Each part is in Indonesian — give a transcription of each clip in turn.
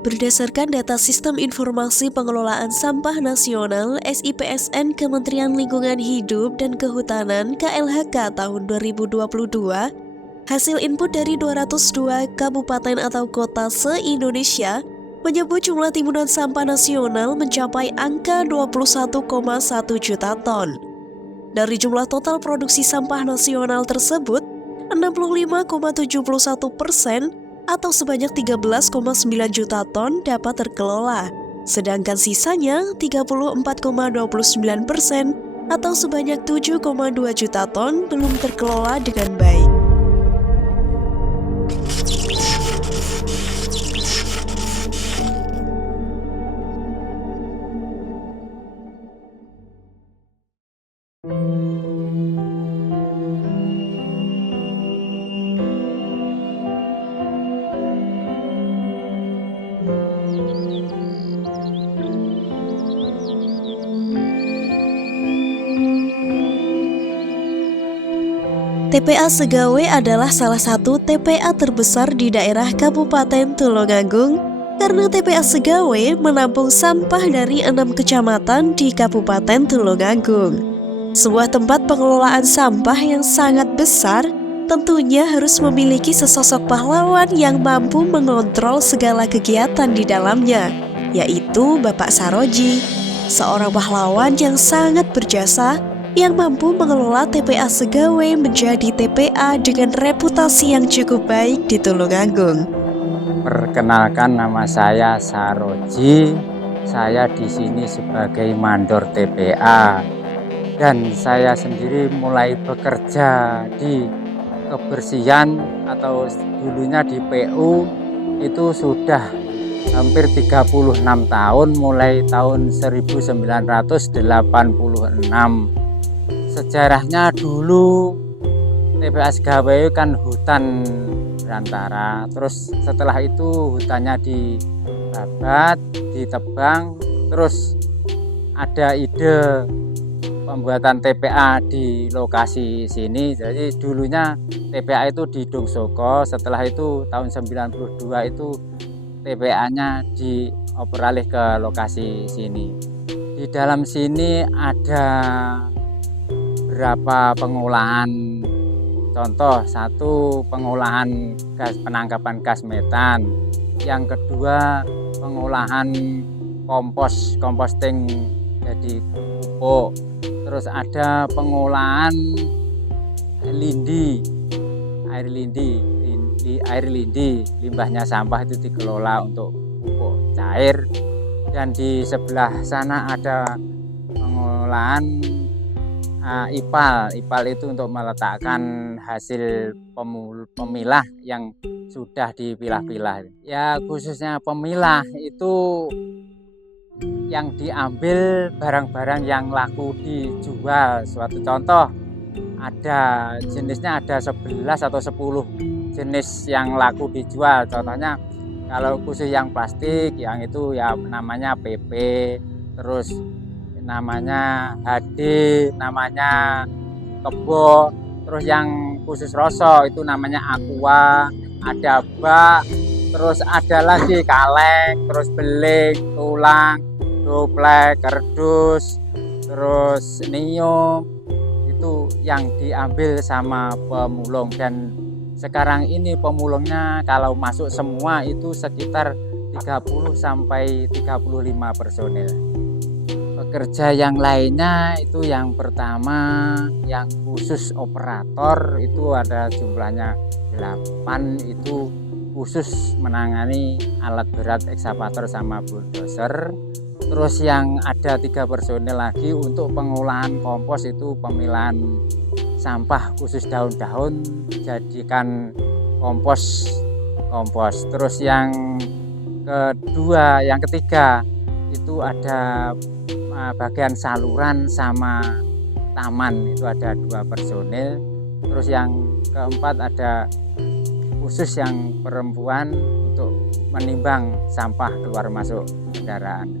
Berdasarkan data Sistem Informasi Pengelolaan Sampah Nasional (SIPSN) Kementerian Lingkungan Hidup dan Kehutanan (KLHK) tahun 2022, hasil input dari 202 kabupaten atau kota se-Indonesia menyebut jumlah timbunan sampah nasional mencapai angka 21,1 juta ton. Dari jumlah total produksi sampah nasional tersebut, 65,71% atau sebanyak 13,9 juta ton dapat terkelola, sedangkan sisanya 34,29% atau sebanyak 7,2 juta ton belum terkelola dengan baik. TPA Segawe adalah salah satu TPA terbesar di daerah Kabupaten Tulungagung karena TPA Segawe menampung sampah dari 6 kecamatan di Kabupaten Tulungagung. Sebuah tempat pengelolaan sampah yang sangat besar tentunya harus memiliki sesosok pahlawan yang mampu mengontrol segala kegiatan di dalamnya, yaitu Bapak Saroji, seorang pahlawan yang sangat berjasa yang mampu mengelola TPA Segawe menjadi TPA dengan reputasi yang cukup baik di Tulungagung. Perkenalkan, nama saya Saroji. Saya di sini sebagai mandor TPA dan saya sendiri mulai bekerja di kebersihan atau dulunya di PU itu sudah hampir 36 tahun, mulai tahun 1986. Sejarahnya dulu TPA Segawe kan hutan berantara, terus setelah itu hutannya dibabat, ditebang, terus ada ide pembuatan TPA di lokasi sini. Jadi dulunya TPA itu di Dongsoko, setelah itu tahun 92 itu TPA-nya dioperalih ke lokasi sini. Di dalam sini ada berapa pengolahan. Contoh, satu, pengolahan gas, penangkapan gas metan. Yang kedua, pengolahan composting jadi pupuk. Terus ada pengolahan air lindi, limbahnya sampah itu dikelola untuk pupuk cair. Dan di sebelah sana ada pengolahan IPAL itu untuk meletakkan hasil pemilah yang sudah dipilah-pilah. Ya khususnya pemilah itu yang diambil barang-barang yang laku dijual. Suatu contoh, ada jenisnya ada 11 atau 10 jenis yang laku dijual. Contohnya kalau khusus yang plastik, yang itu ya namanya PP, terus namanya HD, namanya Kebo, terus yang khusus rosok itu namanya Aqua, ada bak, terus ada lagi kaleng, terus beling, tulang, doplek, kerdus, terus nio, itu yang diambil sama pemulung. Dan sekarang ini pemulungnya kalau masuk semua itu sekitar 30 sampai 35 personil. Pekerja yang lainnya itu yang pertama yang khusus operator itu ada jumlahnya 8, itu khusus menangani alat berat ekskavator sama bulldozer. Terus yang ada 3 personil lagi untuk pengolahan kompos, itu pemilahan sampah khusus daun-daun jadikan kompos. Terus yang ketiga itu ada bagian saluran sama taman, itu ada 2 personil. Terus yang keempat ada khusus yang perempuan untuk menimbang sampah keluar masuk kendaraan.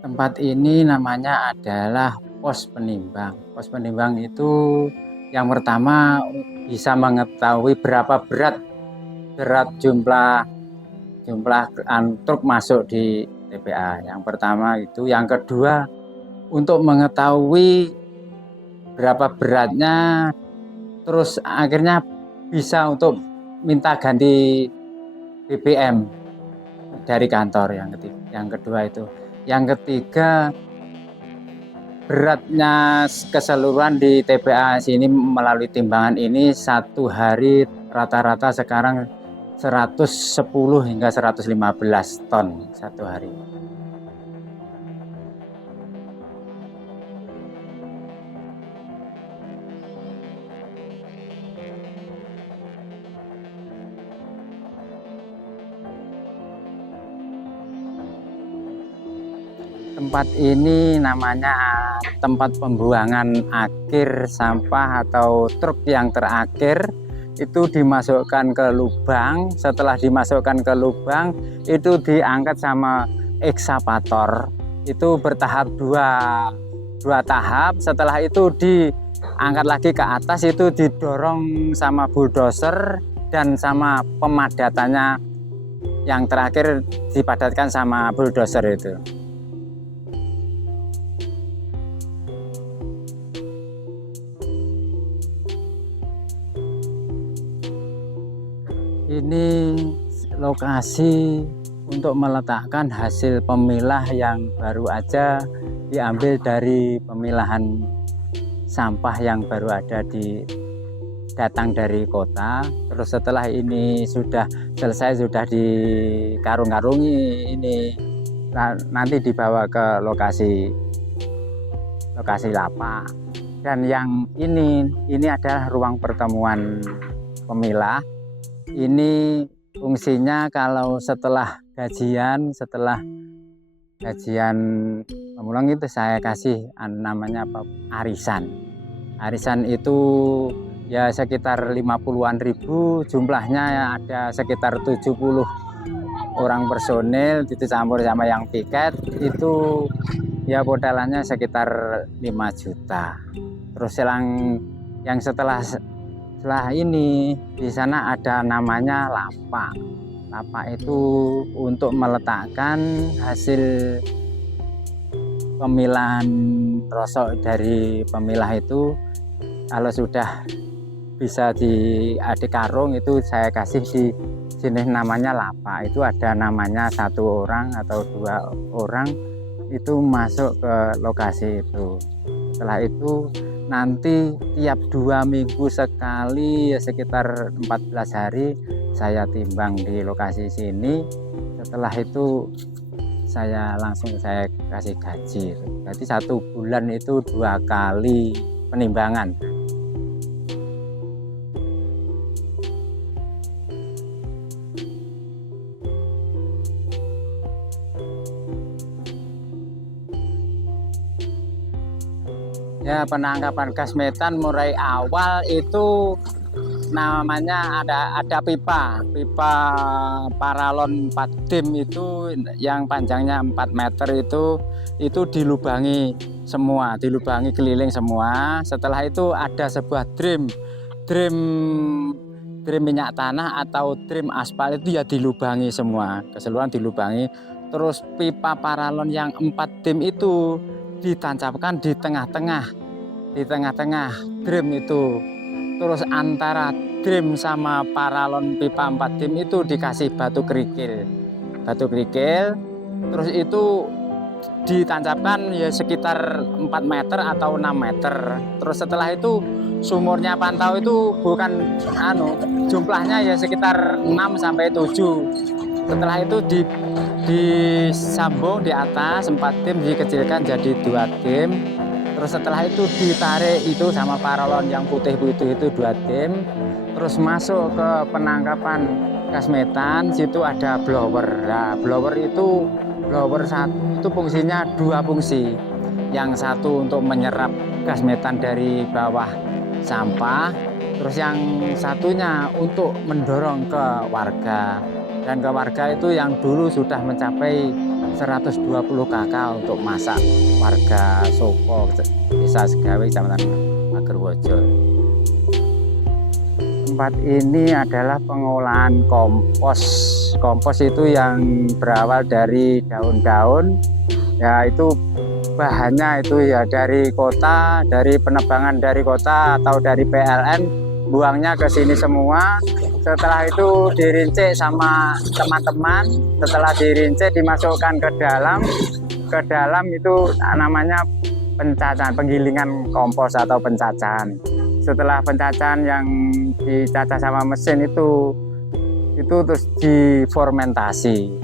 Tempat ini namanya adalah pos penimbang. Pos penimbang itu yang pertama bisa mengetahui berapa berat jumlah truk masuk di TPA. Yang pertama itu, yang kedua untuk mengetahui berapa beratnya, terus akhirnya bisa untuk minta ganti BBM dari kantor. Yang kedua itu. Yang ketiga, beratnya keseluruhan di TPA sini melalui timbangan ini satu hari rata-rata sekarang 110 hingga 115 ton satu hari. Tempat ini namanya tempat pembuangan akhir sampah atau truk yang terakhir itu dimasukkan ke lubang. Setelah dimasukkan ke lubang itu diangkat sama ekskavator. Itu bertahap dua tahap. Setelah itu diangkat lagi ke atas, itu didorong sama bulldozer dan sama pemadatannya yang terakhir dipadatkan sama bulldozer itu. Ini lokasi untuk meletakkan hasil pemilah yang baru aja diambil dari pemilahan sampah yang baru ada datang dari kota. Terus setelah ini sudah selesai, sudah dikarung-karungi, ini nanti dibawa ke lokasi lapak. Dan yang ini adalah ruang pertemuan pemilah. Ini fungsinya kalau setelah gajian pemulang itu saya kasih namanya arisan. Arisan itu ya sekitar 50-an ribu, jumlahnya ada sekitar 70 orang personil, dicampur sama yang piket, itu ya modalannya sekitar 5 juta. Terus yang setelah ini di sana ada namanya lapak. Lapak itu untuk meletakkan hasil pemilahan rosok dari pemilah itu. Kalau sudah bisa diadik karung itu saya kasih di sini namanya lapak. Itu ada namanya 1 orang atau 2 orang itu masuk ke lokasi itu. Setelah itu nanti tiap 2 minggu sekali, ya sekitar 14 hari saya timbang di lokasi sini. Setelah itu saya kasih gaji. Jadi 1 bulan itu 2 kali penimbangan. Ya, penangkapan gas metan mulai awal itu namanya ada pipa paralon 4 dim itu yang panjangnya 4 meter itu dilubangi semua, dilubangi keliling semua. Setelah itu ada sebuah drim minyak tanah atau drim aspal itu ya dilubangi semua, keseluruhan dilubangi. Terus pipa paralon yang 4 dim itu ditancapkan di tengah-tengah drim itu. Terus antara drim sama paralon pipa 4 dim itu dikasih batu kerikil. Terus itu ditancapkan ya sekitar 4 meter atau 6 meter. Terus setelah itu sumurnya pantau itu bukan jumlahnya ya sekitar 6 sampai 7. Setelah itu disambung di atas 4 dim dikecilkan jadi 2 dim. Terus setelah itu ditarik itu sama paralon yang putih-putih itu 2 dim. Terus masuk ke penangkapan gas metan, situ ada blower. Nah, blower 1 itu fungsinya 2 fungsi. Yang satu untuk menyerap gas metan dari bawah sampah, terus yang satunya untuk mendorong ke warga. Dan ke warga itu yang dulu sudah mencapai 120 kakak untuk masak warga Sopo, Desa Segawe, Kecamatan Pagerwojo. Tempat ini adalah pengolahan kompos. Kompos itu yang berawal dari daun-daun, ya itu bahannya itu ya dari kota, dari penebangan dari kota atau dari PLN, buangnya ke sini semua. Setelah itu dirincik sama teman-teman, setelah dirincik dimasukkan ke dalam itu namanya pencacahan, penggilingan kompos atau pencacahan. Setelah pencacahan yang dicacah sama mesin itu terus difermentasi.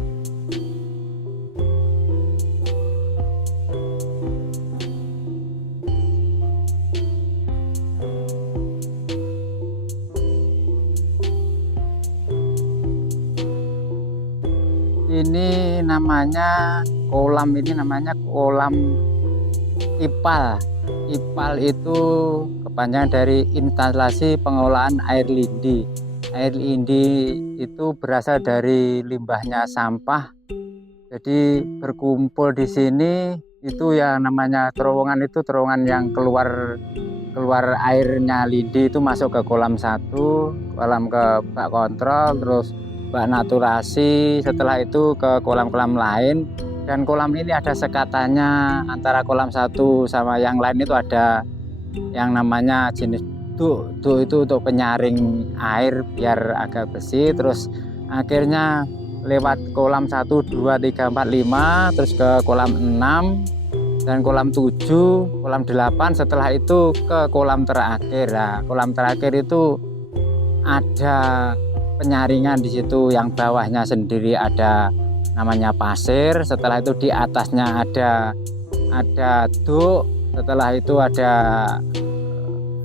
Ini namanya kolam IPAL. IPAL itu kepanjangan dari instalasi pengolahan air lindi. Air lindi itu berasal dari limbahnya sampah. Jadi berkumpul di sini itu ya namanya terowongan, itu terowongan yang keluar airnya lindi itu masuk ke kolam satu, kolam ke bak kontrol, terus bak naturasi, setelah itu ke kolam-kolam lain. Dan kolam ini ada sekatannya antara kolam satu sama yang lain, itu ada yang namanya jenis duk itu untuk penyaring air biar agak bersih. Terus akhirnya lewat kolam 1, 2, 3, 4, 5 terus ke kolam 6 dan kolam 7, kolam 8, setelah itu ke kolam terakhir. Nah, kolam terakhir itu ada penyaringan di situ, yang bawahnya sendiri ada namanya pasir, setelah itu di atasnya ada duk, setelah itu ada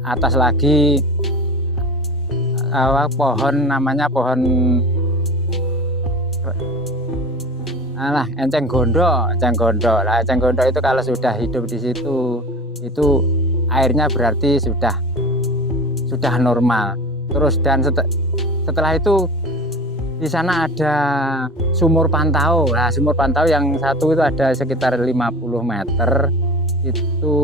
atas lagi pohon, namanya pohon enceng gondok. Nah, enceng gondok itu kalau sudah hidup di situ itu airnya berarti sudah normal. Terus dan setelah itu di sana ada sumur pantau. Nah, sumur pantau yang satu itu ada sekitar 50 meter. Itu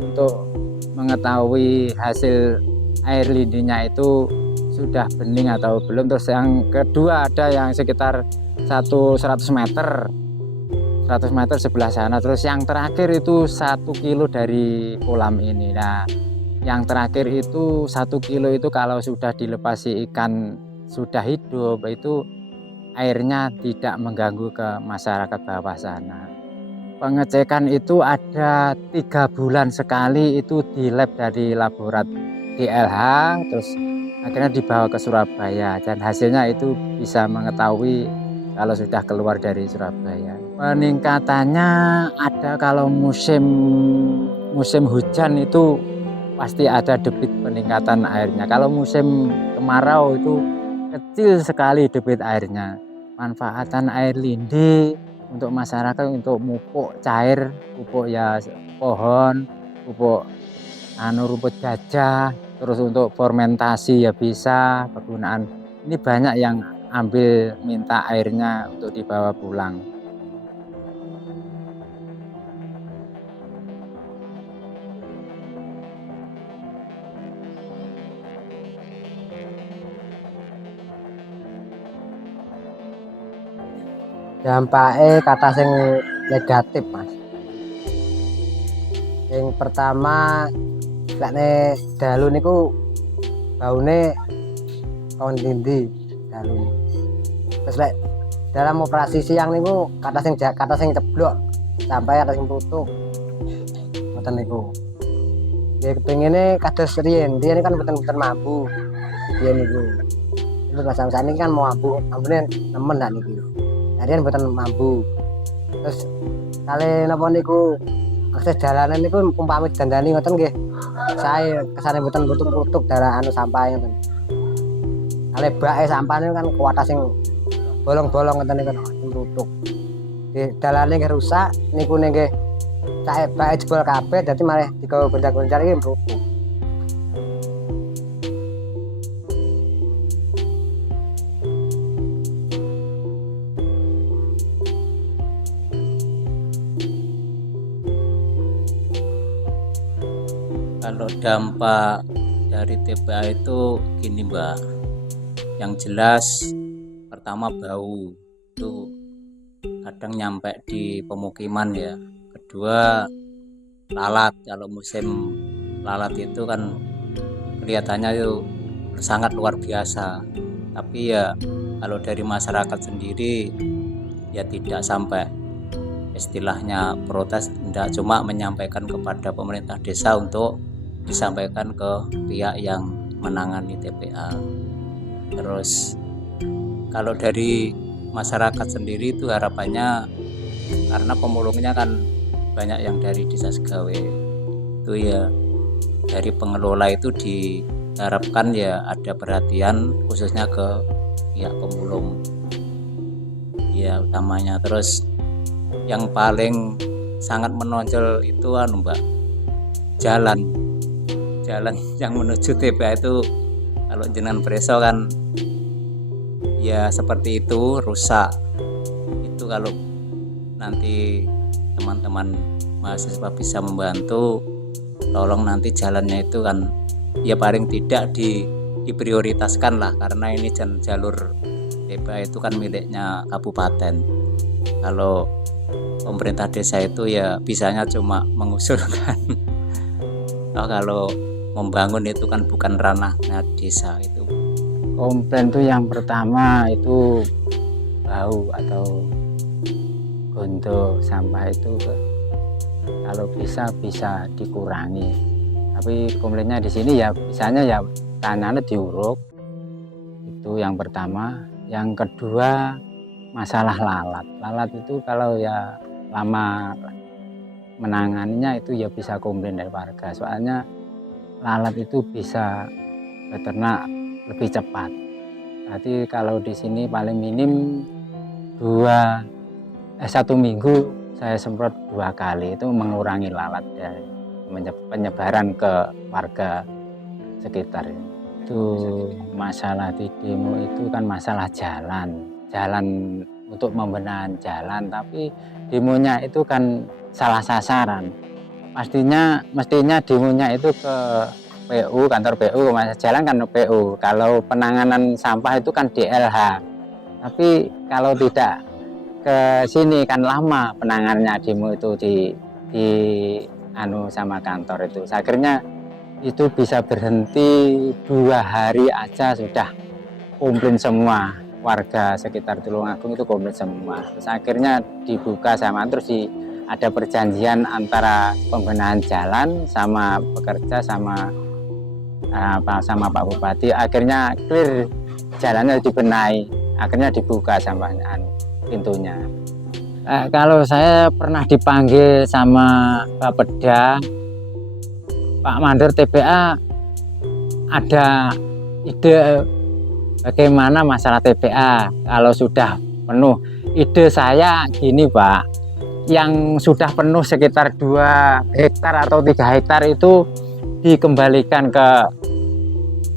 untuk mengetahui hasil air lindinya itu sudah bening atau belum. Terus yang kedua ada yang sekitar 100 meter sebelah sana. Terus yang terakhir itu 1 kilo dari kolam ini. Nah, yang terakhir itu 1 kilo itu kalau sudah dilepasi ikan sudah hidup, itu airnya tidak mengganggu ke masyarakat bawah sana. Pengecekan itu ada 3 bulan sekali, itu di lab dari laborat DLH, terus akhirnya dibawa ke Surabaya dan hasilnya itu bisa mengetahui kalau sudah keluar dari Surabaya. Peningkatannya ada kalau musim hujan itu pasti ada debit peningkatan airnya. Kalau musim kemarau itu kecil sekali debit airnya. Manfaatan air lindi untuk masyarakat untuk pupuk cair, pupuk ya pohon, pupuk rumput gajah, terus untuk fermentasi ya bisa, penggunaan ini banyak yang ambil minta airnya untuk dibawa pulang. Dampaknya kata sing negatif, Mas. Yang pertama, lek dalu niku baune kawan dindi dalu. Terus lek dalam operasi siang niku kata sing ceblok sampai kata sing tutup. Ngoten niku. Ya kepengine kados riyen kan mboten mampu. Riyen niku. Terus masa-masa ini kan mau ambune nemen ndak niku. Harian mboten mampu. Terus kali napa niku akses dalanan niku umpami dandani ngoten nggih. Saya kesane mboten nutup daerah sampah ngoten. Kali bake sampah niku kan kuwata sing bolong-bolong ngoten niku nutup. Di dalane nggih rusak niku nggih sak bake jebol kabeh dadi malah digawa gonjang-gonjang iki nutup. Kalau dampak dari TPA itu gini Mbak, yang jelas pertama bau itu kadang nyampe di pemukiman ya. Kedua lalat, kalau musim lalat itu kan kelihatannya itu sangat luar biasa. Tapi ya kalau dari masyarakat sendiri ya tidak sampai istilahnya protes, tidak, cuma menyampaikan kepada pemerintah desa untuk disampaikan ke pihak yang menangani TPA. Terus kalau dari masyarakat sendiri itu harapannya, karena pemulungnya kan banyak yang dari desa Segawe, itu ya dari pengelola itu diharapkan ya ada perhatian khususnya ke pihak pemulung ya utamanya. Terus yang paling sangat menonjol itu Mbak, jalan yang menuju TPA itu kalau jenengan preso kan ya seperti itu, rusak. Itu kalau nanti teman-teman mahasiswa bisa membantu, tolong nanti jalannya itu kan ya paling tidak diprioritaskan lah, karena ini jalur TPA itu kan miliknya kabupaten. Kalau pemerintah desa itu ya bisanya cuma mengusulkan. Kalau membangun itu kan bukan ranahnya desa itu. Komplain itu yang pertama itu bau atau gonto sampah itu kalau bisa dikurangi. Tapi komplainnya di sini ya bisanya ya tanahnya diuruk, itu yang pertama. Yang kedua masalah lalat itu kalau ya lama menanganinya itu ya bisa komplain dari warga, soalnya lalat itu bisa beternak lebih cepat. Jadi kalau di sini paling minim 1 minggu saya semprot 2 kali, itu mengurangi lalat dari penyebaran ke warga sekitar. Itu masalah di demo itu kan masalah jalan untuk pembenahan jalan, tapi demonya itu kan salah sasaran. Mestinya demonya itu ke PU, kantor PU, masa jalan kan PU. Kalau penanganan sampah itu kan DLH. Tapi kalau tidak ke sini kan lama penanganannya demo itu di sama kantor itu. Akhirnya itu bisa berhenti 2 hari aja sudah komplain semua. Warga sekitar Tulungagung itu komplain semua. Terus akhirnya dibuka terus ada perjanjian antara pembenahan jalan sama pekerja sama Pak Bupati. Akhirnya clear, jalannya dibenahi, akhirnya dibuka sampahnya pintunya. Kalau saya pernah dipanggil sama Pak Peda, Pak Mandor TPA, ada ide bagaimana masalah TPA kalau sudah penuh. Ide saya gini Pak, yang sudah penuh sekitar 2 hektar atau 3 hektar itu dikembalikan ke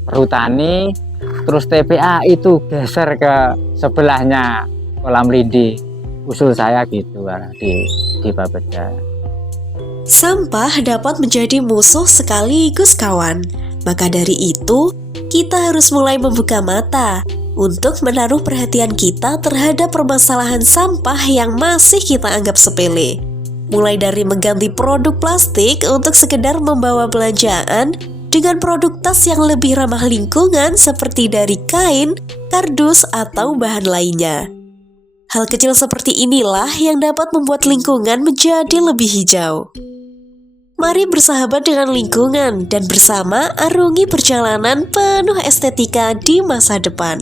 perhutani, terus TPA itu geser ke sebelahnya kolam lindi. Usul saya gitu di Bapeda. Sampah dapat menjadi musuh sekaligus kawan. Maka dari itu, kita harus mulai membuka mata untuk menaruh perhatian kita terhadap permasalahan sampah yang masih kita anggap sepele. Mulai dari mengganti produk plastik untuk sekedar membawa belanjaan dengan produk tas yang lebih ramah lingkungan seperti dari kain, kardus, atau bahan lainnya. Hal kecil seperti inilah yang dapat membuat lingkungan menjadi lebih hijau. Mari bersahabat dengan lingkungan dan bersama arungi perjalanan penuh estetika di masa depan.